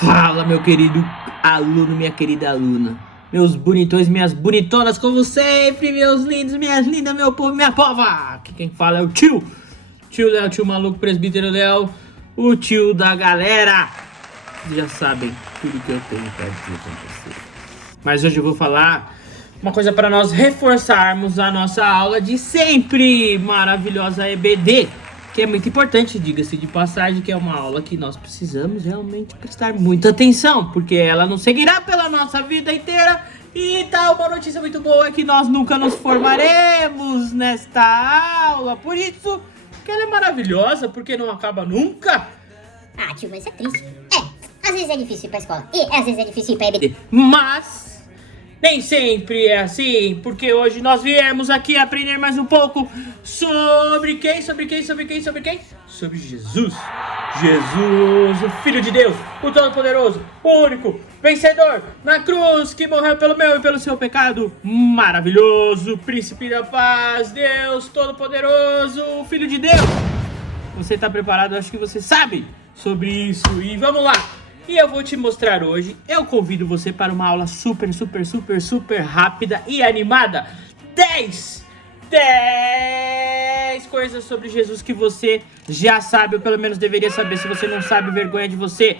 Fala, meu querido aluno, minha querida aluna. Meus bonitões, minhas bonitonas, como sempre, meus lindos, minhas lindas, meu povo, minha pova. Aqui quem fala é o tio. Tio Léo, tio maluco, presbítero Léo, o tio da galera. Vocês já sabem tudo que eu tenho pra dizer pra vocês. Mas hoje eu vou falar uma coisa para nós reforçarmos a nossa aula de sempre, maravilhosa EBD. Que é muito importante, diga-se de passagem, que é uma aula que nós precisamos realmente prestar muita atenção, porque ela nos seguirá pela nossa vida inteira. E tá, uma notícia muito boa é que nós nunca nos formaremos nesta aula, por isso que ela é maravilhosa, porque não acaba nunca. Ah, tio, mas isso é triste. Às vezes é difícil ir pra escola, e às vezes é difícil ir pra EBD. Mas nem sempre é assim, porque hoje nós viemos aqui aprender mais um pouco sobre quem? Sobre Jesus. Jesus, o Filho de Deus, o Todo-Poderoso, o único, vencedor, na cruz, que morreu pelo meu e pelo seu pecado. Maravilhoso, Príncipe da Paz, Deus Todo-Poderoso, o Filho de Deus. Você tá preparado? Acho que você sabe sobre isso. E vamos lá. E eu vou te mostrar hoje, eu convido você para uma aula super rápida e animada. 10 coisas sobre Jesus que você já sabe, ou pelo menos deveria saber. Se você não sabe, vergonha de você.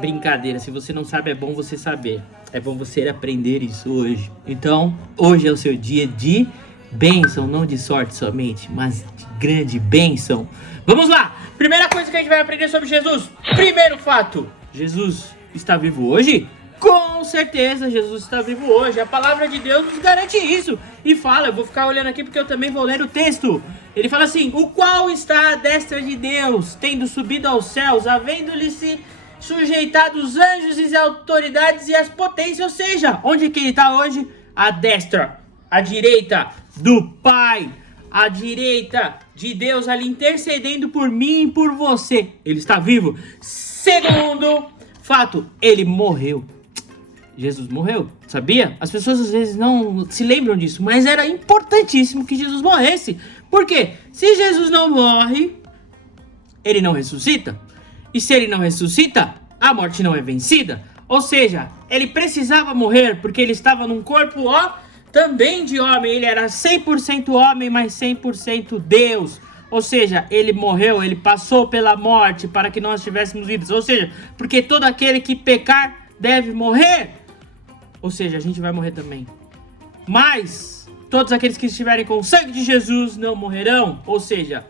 Brincadeira, se você não sabe, é bom você saber. É bom você aprender isso hoje. Então, hoje é o seu dia de bênção, não de sorte somente, mas de grande bênção. Vamos lá! Primeira coisa que a gente vai aprender sobre Jesus. Primeiro fato. Jesus está vivo hoje? Com certeza, Jesus está vivo hoje. A palavra de Deus nos garante isso. E fala, eu vou ficar olhando aqui porque eu também vou ler o texto. Ele fala assim: o qual está à destra de Deus, tendo subido aos céus, havendo-lhe-se sujeitado os anjos e as autoridades e as potências. Ou seja, onde que ele está hoje? À destra, à direita do Pai. À direita de Deus ali intercedendo por mim e por você. Ele está vivo. Segundo fato, ele morreu. Jesus morreu, sabia? As pessoas às vezes não se lembram disso, mas era importantíssimo que Jesus morresse. Por quê? Se Jesus não morre, ele não ressuscita. E se ele não ressuscita, a morte não é vencida. Ou seja, ele precisava morrer porque ele estava num corpo, também de homem. Ele era 100% homem, mas 100% Deus. Ou seja, ele morreu, ele passou pela morte para que nós tivéssemos vidas. Ou seja, porque todo aquele que pecar deve morrer. Ou seja, a gente vai morrer também. Mas todos aqueles que estiverem com o sangue de Jesus não morrerão. Ou seja,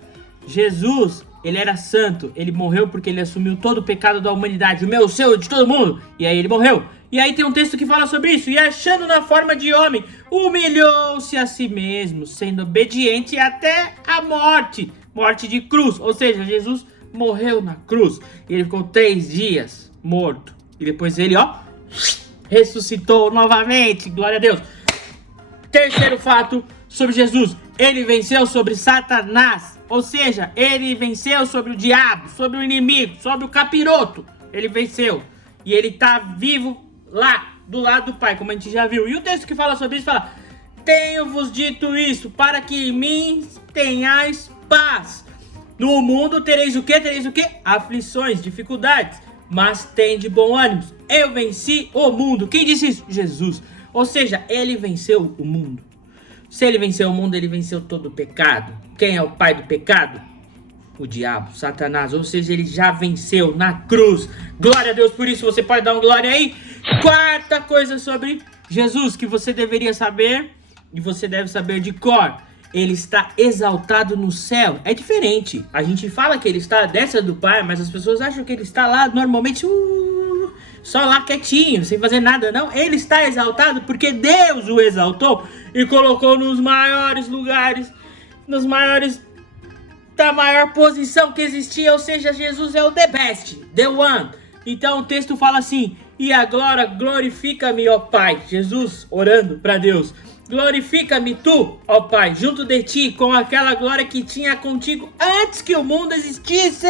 Jesus, ele era santo. Ele morreu porque ele assumiu todo o pecado da humanidade. O meu, o seu, de todo mundo. E aí ele morreu. E aí tem um texto que fala sobre isso. E achando na forma de homem, humilhou-se a si mesmo, sendo obediente até a morte. Morte de cruz. Ou seja, Jesus morreu na cruz. E ele ficou 3 dias morto. E depois ele, ressuscitou novamente. Glória a Deus. Terceiro fato sobre Jesus. Ele venceu sobre Satanás. Ou seja, ele venceu sobre o diabo, sobre o inimigo, sobre o capiroto. Ele venceu. E ele está vivo lá, do lado do Pai, como a gente já viu. E o texto que fala sobre isso fala: tenho-vos dito isso, para que em mim tenhais paz. No mundo tereis o quê? Aflições, dificuldades. Mas tende bom ânimo. Eu venci o mundo. Quem disse isso? Jesus. Ou seja, ele venceu o mundo. Se ele venceu o mundo, ele venceu todo o pecado. Quem é o pai do pecado? O diabo, Satanás. Ou seja, ele já venceu na cruz. Glória a Deus por isso. Você pode dar um glória aí. Quarta coisa sobre Jesus que você deveria saber e você deve saber de cor. Ele está exaltado no céu. É diferente. A gente fala que ele está à destra do Pai, mas as pessoas acham que ele está lá normalmente só lá quietinho, sem fazer nada. Não, ele está exaltado porque Deus o exaltou e colocou nos maiores lugares, da maior posição que existia. Ou seja, Jesus é o the best, the one. Então o texto fala assim: e agora glorifica-me, ó Pai. Jesus orando para Deus: glorifica-me tu, ó Pai, junto de ti, com aquela glória que tinha contigo antes que o mundo existisse.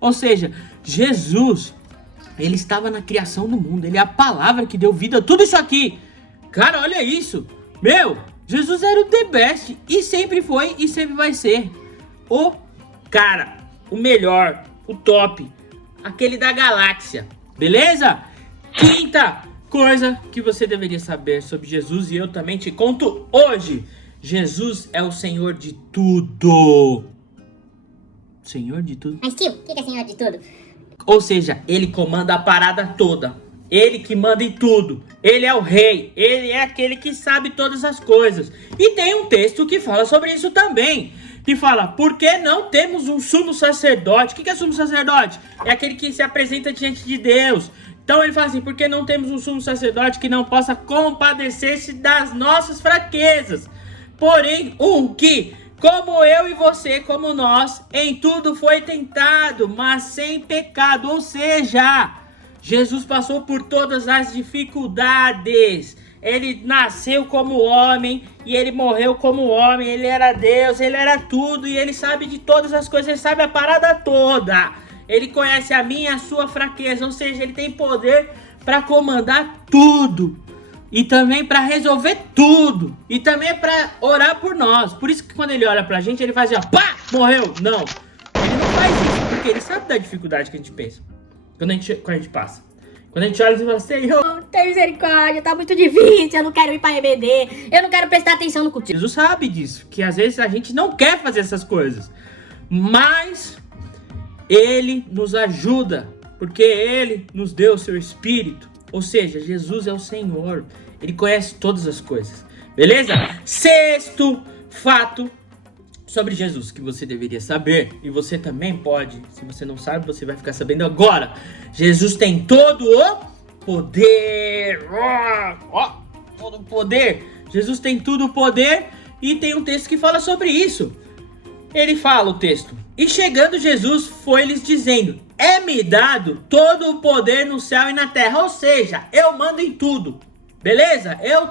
Ou seja, Jesus, ele estava na criação do mundo. Ele é a palavra que deu vida a tudo isso aqui. Cara, olha isso. Jesus era o the best. E sempre foi e sempre vai ser. O cara, o melhor, o top. Aquele da galáxia. Beleza? Quinta coisa que você deveria saber sobre Jesus, e eu também te conto hoje. Jesus é o Senhor de tudo. Senhor de tudo? Mas tio, o que é Senhor de tudo? Ou seja, ele comanda a parada toda. Ele que manda em tudo. Ele é o rei. Ele é aquele que sabe todas as coisas. E tem um texto que fala sobre isso também. Que fala, por que não temos um sumo sacerdote? O que é sumo sacerdote? É aquele que se apresenta diante de Deus. Então ele fala assim, por que não temos um sumo sacerdote que não possa compadecer-se das nossas fraquezas? Porém, um que, como eu e você, como nós, em tudo foi tentado, mas sem pecado. Ou seja, Jesus passou por todas as dificuldades. Ele nasceu como homem e ele morreu como homem. Ele era Deus, ele era tudo e ele sabe de todas as coisas, ele sabe a parada toda. Ele conhece a minha e a sua fraqueza, ou seja, ele tem poder para comandar tudo. E também para resolver tudo. E também para orar por nós. Por isso que quando ele olha pra gente, ele faz assim, ó, pá, morreu. Não, ele não faz isso, porque ele sabe da dificuldade que a gente pensa. Quando a gente passa. Quando a gente olha e fala, Senhor, Tem misericórdia, tá muito difícil, eu não quero ir pra EBD, eu não quero prestar atenção no culto. Jesus sabe disso, que às vezes a gente não quer fazer essas coisas. Mas ele nos ajuda, porque ele nos deu o seu Espírito. Ou seja, Jesus é o Senhor. Ele conhece todas as coisas. Beleza? Sexto fato sobre Jesus que você deveria saber. E você também pode. Se você não sabe, você vai ficar sabendo agora. Jesus tem todo o poder. Todo o poder. Jesus tem todo o poder. E tem um texto que fala sobre isso. Ele fala o texto. E chegando Jesus, foi-lhes dizendo, é-me dado todo o poder no céu e na terra. Ou seja, eu mando em tudo. Beleza? Eu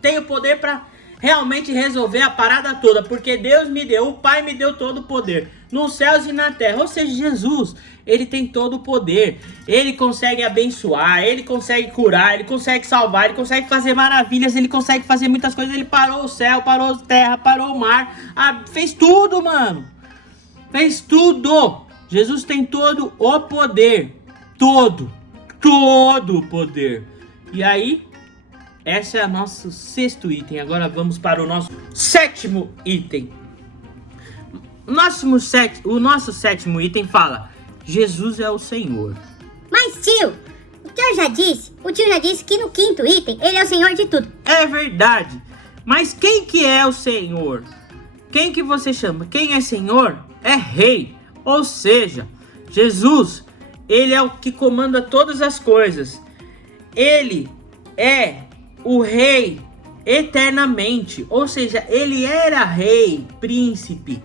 tenho poder para realmente resolver a parada toda. Porque Deus me deu, o Pai me deu todo o poder. Nos céus e na terra. Ou seja, Jesus, ele tem todo o poder. Ele consegue abençoar, ele consegue curar, ele consegue salvar, ele consegue fazer maravilhas, ele consegue fazer muitas coisas. Ele parou o céu, parou a terra, parou o mar. Fez tudo, mano. Fez tudo. Jesus tem todo o poder. Todo o poder. E aí, esse é o nosso sexto item. Agora vamos para o nosso sétimo item. O nosso sétimo item fala, Jesus é o Senhor. Mas tio, o tio já disse que no quinto item, ele é o Senhor de tudo. É verdade. Mas quem que é o Senhor? Quem que você chama? Quem é Senhor? É rei. Ou seja, Jesus, ele é o que comanda todas as coisas. Ele é o rei eternamente. Ou seja, ele era rei, príncipe,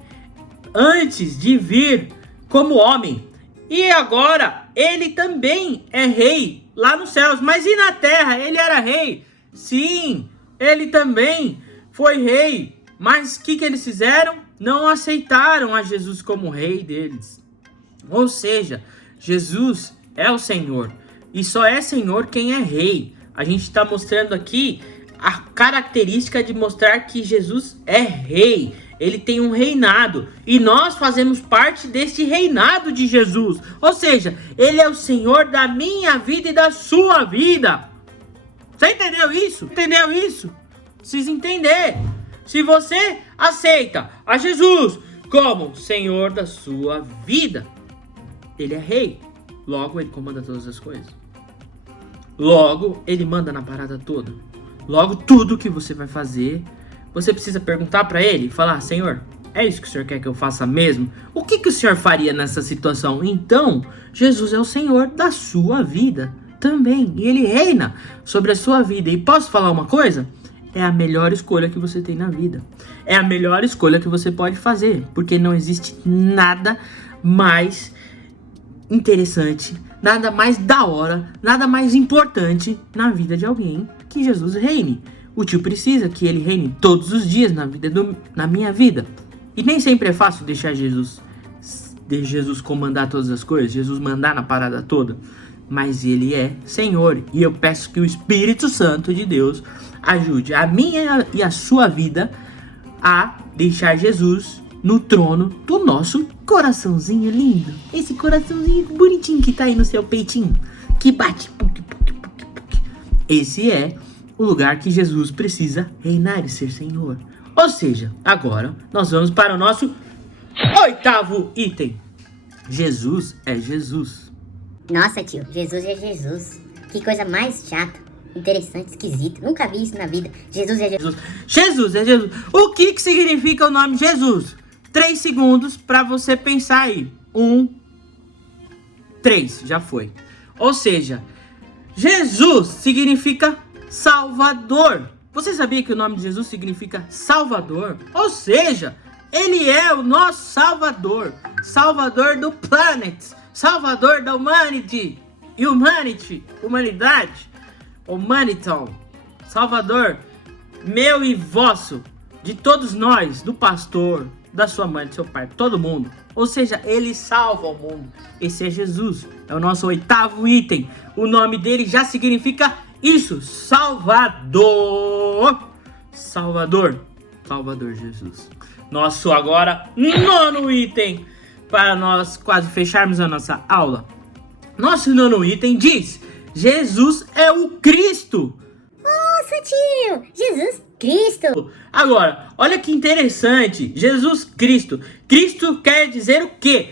antes de vir como homem. E agora, ele também é rei lá nos céus. Mas e na terra? Ele era rei? Sim, ele também foi rei. Mas o que eles fizeram? Não aceitaram a Jesus como rei deles. Ou seja, Jesus é o Senhor. E só é Senhor quem é rei. A gente está mostrando aqui a característica de mostrar que Jesus é rei. Ele tem um reinado. E nós fazemos parte desse reinado de Jesus. Ou seja, ele é o Senhor da minha vida e da sua vida. Você entendeu isso? Entendeu isso? Precisa entender. Se você aceita a Jesus como Senhor da sua vida, ele é rei. Logo, ele comanda todas as coisas. Logo, ele manda na parada toda. Logo, tudo que você vai fazer, você precisa perguntar para ele e falar, Senhor, é isso que o Senhor quer que eu faça mesmo? O que o Senhor faria nessa situação? Então, Jesus é o Senhor da sua vida também. E ele reina sobre a sua vida. E posso falar uma coisa? É a melhor escolha que você tem na vida. É a melhor escolha que você pode fazer. Porque não existe nada mais interessante, nada mais da hora, nada mais importante na vida de alguém que Jesus reine. O tio precisa que ele reine todos os dias na minha vida. E nem sempre é fácil deixar Jesus comandar todas as coisas, Jesus mandar na parada toda. Mas ele é Senhor. E eu peço que o Espírito Santo de Deus ajude a minha e a sua vida a deixar Jesus no trono do nosso coraçãozinho lindo. Esse coraçãozinho bonitinho que tá aí no seu peitinho. que bate. Esse é o lugar que Jesus precisa reinar e ser Senhor. Ou seja, agora nós vamos para o nosso 8º item. Jesus é Jesus. Nossa, tio, Jesus é Jesus. Que coisa mais chata, interessante, esquisita. Nunca vi isso na vida. Jesus é Jesus. Jesus é Jesus. O que significa o nome Jesus? 3 segundos para você pensar aí. 1, 3, já foi. Ou seja, Jesus significa Salvador. Você sabia que o nome de Jesus significa Salvador? Ou seja, ele é o nosso Salvador. Salvador do planet. Salvador da humanidade. Humanidade. Humaniton. Salvador meu e vosso. De todos nós. Do pastor. Da sua mãe, do seu pai. Todo mundo. Ou seja, ele salva o mundo. Esse é Jesus. É o nosso 8º item. O nome dele já significa isso. Salvador. Salvador. Salvador Jesus. Nosso agora 9º item. Para nós quase fecharmos a nossa aula. Nosso 9º item diz: Jesus é o Cristo. Nossa, tio, Jesus Cristo. Agora, olha que interessante. Jesus Cristo. Cristo quer dizer o quê?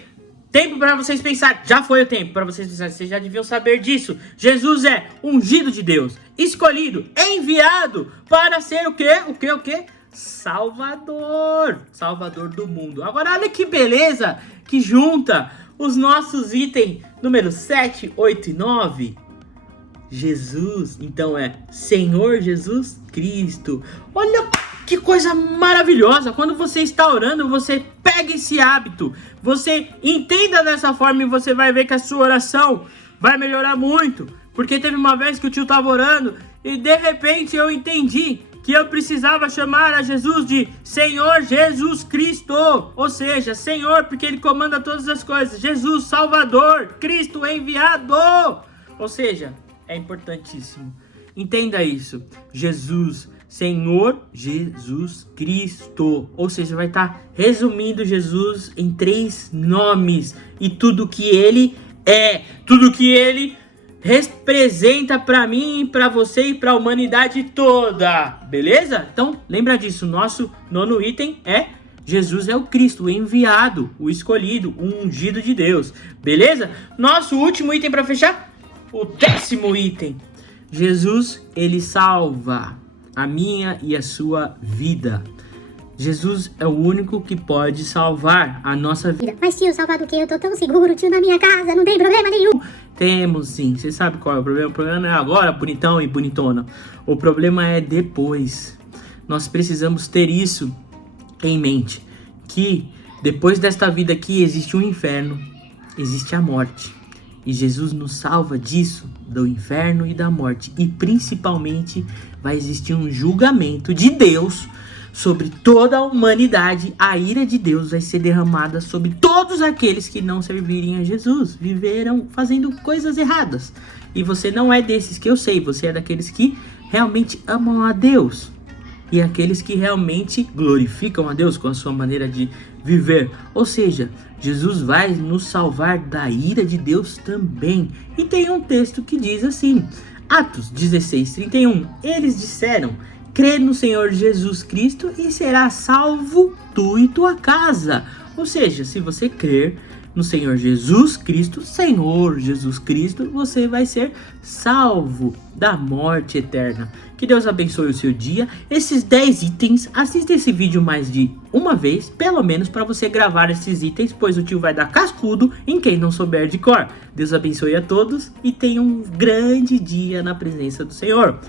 Tempo para vocês pensar. Já foi o tempo para vocês pensar. Vocês já deviam saber disso. Jesus é ungido de Deus, escolhido, enviado para ser o quê? O quê? Salvador. Salvador do mundo. Agora, olha que beleza que junta os nossos itens número 7, 8 e 9. Jesus, então é Senhor Jesus Cristo. Olha que coisa maravilhosa. Quando você está orando, você pega esse hábito. Você entenda dessa forma e você vai ver que a sua oração vai melhorar muito. Porque teve uma vez que o tio estava orando e de repente eu entendi que eu precisava chamar a Jesus de Senhor Jesus Cristo. Ou seja, Senhor, porque Ele comanda todas as coisas. Jesus, Salvador, Cristo enviado. Ou seja, é importantíssimo. Entenda isso. Jesus, Senhor Jesus Cristo. Ou seja, vai estar resumindo Jesus em 3 nomes. E tudo que Ele é. Tudo que Ele representa para mim, para você e para a humanidade toda. Beleza? Então, lembra disso. Nosso 9º item é Jesus é o Cristo, o enviado, o escolhido, o ungido de Deus. Beleza? Nosso último item para fechar, o 10º item. Jesus, ele salva a minha e a sua vida. Jesus é o único que pode salvar a nossa vida. Mas tio, salvar do quê? Eu tô tão seguro, tio, na minha casa, não tem problema nenhum. Temos sim, você sabe qual é o problema? O problema não é agora, bonitão e bonitona. O problema é depois. Nós precisamos ter isso em mente. Que depois desta vida aqui existe um inferno, existe a morte. E Jesus nos salva disso, do inferno e da morte. E principalmente vai existir um julgamento de Deus sobre toda a humanidade. A ira de Deus vai ser derramada sobre todos aqueles que não servirem a Jesus, viveram fazendo coisas erradas. E você não é desses que eu sei, você é daqueles que realmente amam a Deus. E aqueles que realmente glorificam a Deus com a sua maneira de viver. Ou seja, Jesus vai nos salvar da ira de Deus também. E tem um texto que diz assim, Atos 16, 31. Eles disseram: crê no Senhor Jesus Cristo e será salvo tu e tua casa. Ou seja, se você crer no Senhor Jesus Cristo, você vai ser salvo da morte eterna. Que Deus abençoe o seu dia. Esses 10 itens, assista esse vídeo mais de uma vez, pelo menos, para você gravar esses itens, pois o tio vai dar cascudo em quem não souber de cor. Deus abençoe a todos e tenha um grande dia na presença do Senhor.